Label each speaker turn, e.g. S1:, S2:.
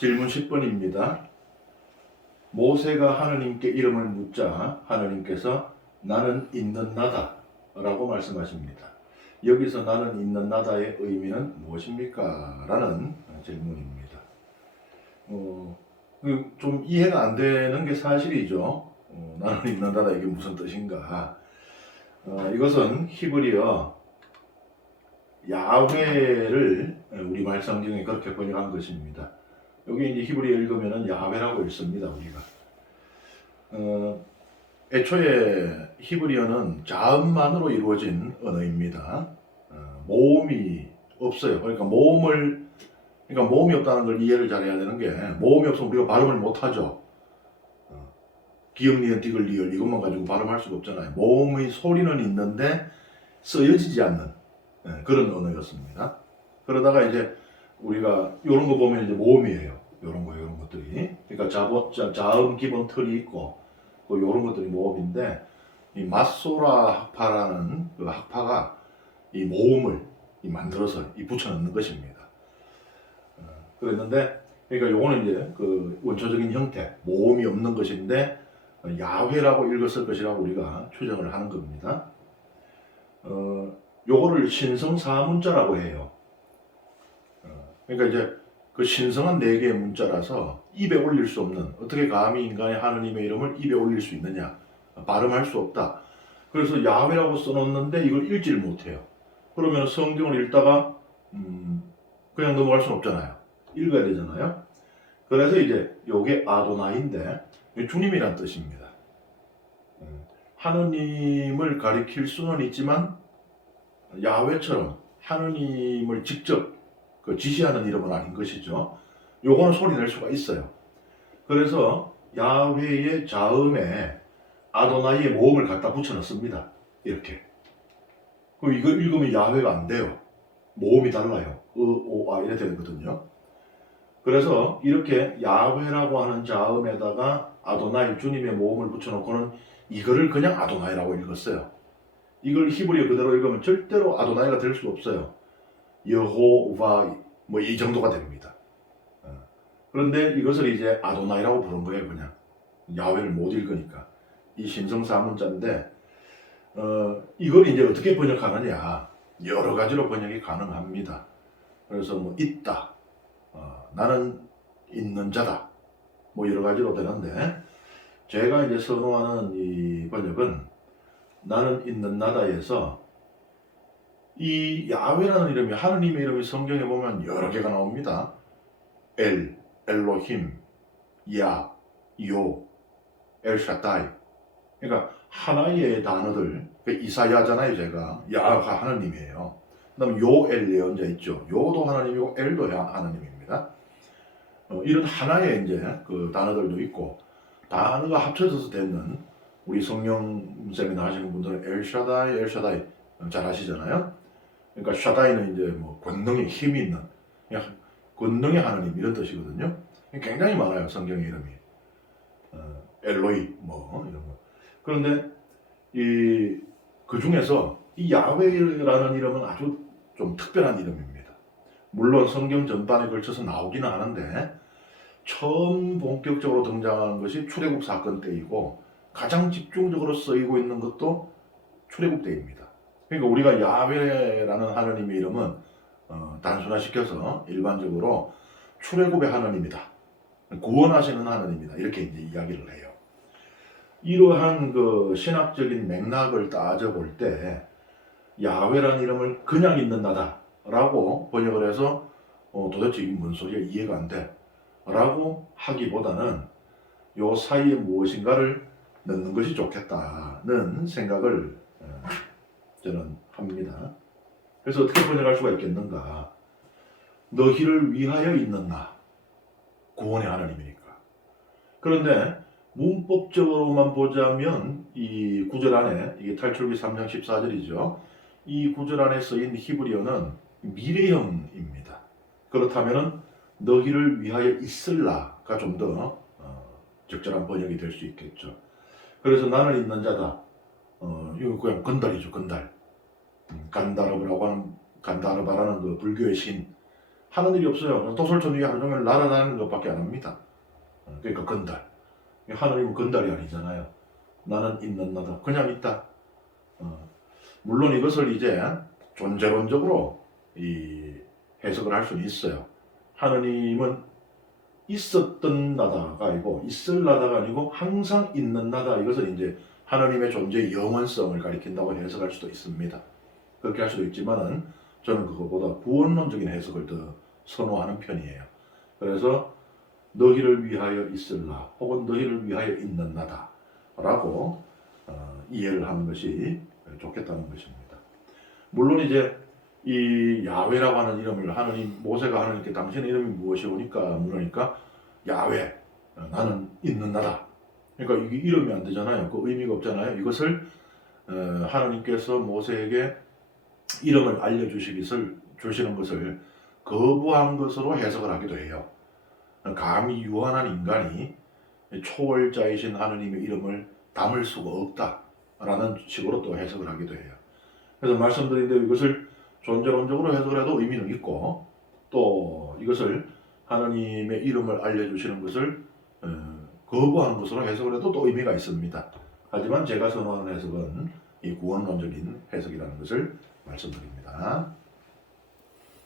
S1: 질문 10번입니다. 모세가 하느님께 이름을 묻자 하느님께서 나는 있는 나다 라고 말씀하십니다. 여기서 나는 있는 나다의 의미는 무엇입니까? 라는 질문입니다. 어, 그좀 이해가 안 되는 게 사실이죠. 어, 나는 있는 나다 이게 무슨 뜻인가? 어, 이것은 히브리어 야훼를 우리 말 성경에 그렇게 번역한 것입니다. 여기 이제 히브리어 읽으면은 야훼라고 읽습니다 우리가. 어, 애초에 히브리어는 자음만으로 이루어진 언어입니다. 어, 모음이 없어요. 그러니까 모음을 그러니까 모음이 없다는 걸 이해를 잘해야 되는 게 모음이 없으면 우리가 발음을 못 하죠. 어, 기역, 니은, 디귿, 리을 이것만 가지고 발음할 수가 없잖아요. 모음의 소리는 있는데 쓰여지지 않는 예, 그런 언어였습니다. 그러다가 이제 우리가 이런 거 보면 이제 모음이에요. 이런 거 이런 것들이. 그러니까 자보, 자, 자음 기본 틀이 있고 그 이런 것들이 모음인데 이 마소라 학파라는 그 학파가 이 모음을 이 만들어서 이 붙여넣는 것입니다. 어, 그랬는데 그러니까 요거는 이제 그 원초적인 형태 모음이 없는 것인데 어, 야훼라고 읽었을 것이라고 우리가 추정을 하는 겁니다. 어, 요거를 신성 사문자라고 해요. 어, 그러니까 이제 그 신성한 네 개의 문자라서 입에 올릴 수 없는 어떻게 감히 인간의 하느님의 이름을 입에 올릴 수 있느냐 발음할 수 없다. 그래서 야훼라고 써놓는데 이걸 읽지를 못해요. 그러면 성경을 읽다가 음, 그냥 넘어갈 수는 없잖아요. 읽어야 되잖아요. 그래서 이제 요게 아도나인데 주님이란 뜻입니다. 음, 하느님을 가리킬 수는 있지만 야훼처럼 하느님을 직접 그 지시하는 이름은 아닌 것이죠. 요거는 소리 낼 수가 있어요. 그래서 야훼의 자음에 아도나이의 모음을 갖다 붙여 넣습니다. 이렇게. 그럼 이거 읽으면 야훼가 안 돼요. 모음이 달라요. 으, 오, 아 이래 되거든요. 그래서 이렇게 야훼라고 하는 자음에다가 아도나이 주님의 모음을 붙여놓고는 이거를 그냥 아도나이라고 읽었어요. 이걸 히브리어 그대로 읽으면 절대로 아도나이가 될수 없어요. 여호와 뭐 이 정도가 됩니다. 어. 그런데 이것을 이제 아도나이라고 부른 거예요, 그냥 야훼를 못 읽으니까 이 신성 사 문자인데 어, 이걸 이제 어떻게 번역하느냐 여러 가지로 번역이 가능합니다. 그래서 뭐 있다, 어, 나는 있는 자다, 뭐 여러 가지로 되는데 제가 이제 선호하는 이 번역은 나는 있는 나다에서 이 야훼라는 이름이 하느님의 이름이 성경에 보면 여러 개가 나옵니다. 엘, 엘로힘, 야, 요, 엘샤다이. 그러니까 하나의 단어들, 그 이사야잖아요, 제가. 야가 하나님이에요. 그다음 요, 엘 예언자 있죠. 요도 하나님이고 엘도 야- 하나님입니다. 어, 이런 하나의 이제 그 단어들도 있고 단어가 합쳐져서 되는 우리 성령 세미나 하시는 분들은 엘샤다이, 엘샤다이 잘 아시잖아요. 그러니까 샤다이는 이제 뭐 권능의 힘이 있는 권능의 하나님 이런 뜻이거든요. 굉장히 많아요 성경의 이름이 어, 엘로이 뭐 이런 거. 그런데 이 그 중에서 이 야훼라는 이름은 아주 좀 특별한 이름입니다. 물론 성경 전반에 걸쳐서 나오기는 하는데 처음 본격적으로 등장하는 것이 출애굽 사건 때이고 가장 집중적으로 쓰이고 있는 것도 출애굽 때입니다. 그러니까 우리가 야훼라는 하나님의 이름은 어, 단순화시켜서 일반적으로 출애굽의 하나님이다. 구원하시는 하나님이다. 이렇게 이제 이야기를 해요. 이러한 그 신학적인 맥락을 따져볼 때 야훼라는 이름을 그냥 있는 나다라고 번역을 해서 어, 도대체 이게 뭔 소리야 이해가 안 돼. 라고 하기보다는 요 사이에 무엇인가를 넣는 것이 좋겠다는 생각을 어, 저는 합니다. 그래서 어떻게 번역할 수가 있겠는가? 너희를 위하여 있는 나 구원의 하나님이니까. 그런데 문법적으로만 보자면 이 구절 안에 이게 탈출기 3장 14절이죠. 이 구절 안에 쓰인 히브리어는 미래형입니다. 그렇다면은 너희를 위하여 있을라가 좀 더 적절한 번역이 될 수 있겠죠. 그래서 나는 있는 자다. 어, 이거 그냥 건달이죠, 건달. 음, 간다르바라고 하는 간다르바라는 그 불교의 신 하는 일이 없어요. 도솔천 위에 하루 종일 날아다니는 것밖에 안 합니다. 어, 그러니까 건달. 하느님은 건달이 아니잖아요. 나는 있는 나다. 그냥 있다. 어, 물론 이것을 이제 존재론적으로 이 해석을 할 수는 있어요. 하느님은 있었던 나다가 아니고 있을 나다가 아니고 항상 있는 나다. 이것은 이제 하느님의 존재의 영원성을 가리킨다고 해석할 수도 있습니다. 그렇게 할 수도 있지만은 저는 그것보다 구원론적인 해석을 더 선호하는 편이에요. 그래서 너희를 위하여 있을라 혹은 너희를 위하여 있는 나다 라고 어, 이해를 하는 것이 좋겠다는 것입니다. 물론 이제 이 야훼라고 하는 이름을 하느님 모세가 하느님께 당신의 이름이 무엇이오니까 물으니까 어, 나는 있는 나다. 그러니까 이게 이름이 안 되잖아요. 그 의미가 없잖아요. 이것을 어, 하느님께서 모세에게 이름을 알려주시기를 주시는 것을 거부한 것으로 해석을 하기도 해요. 감히 유한한 인간이 초월자이신 하느님의 이름을 담을 수가 없다라는 식으로 또 해석을 하기도 해요. 그래서 말씀드린 대로 이것을 존재론적으로 해석을 해도 의미는 있고 또 이것을 하느님의 이름을 알려주시는 것을 어, 거부하는 것으로 해석을 해도 또 의미가 있습니다. 하지만 제가 선호하는 해석은 이 구원론적인 해석이라는 것을 말씀드립니다.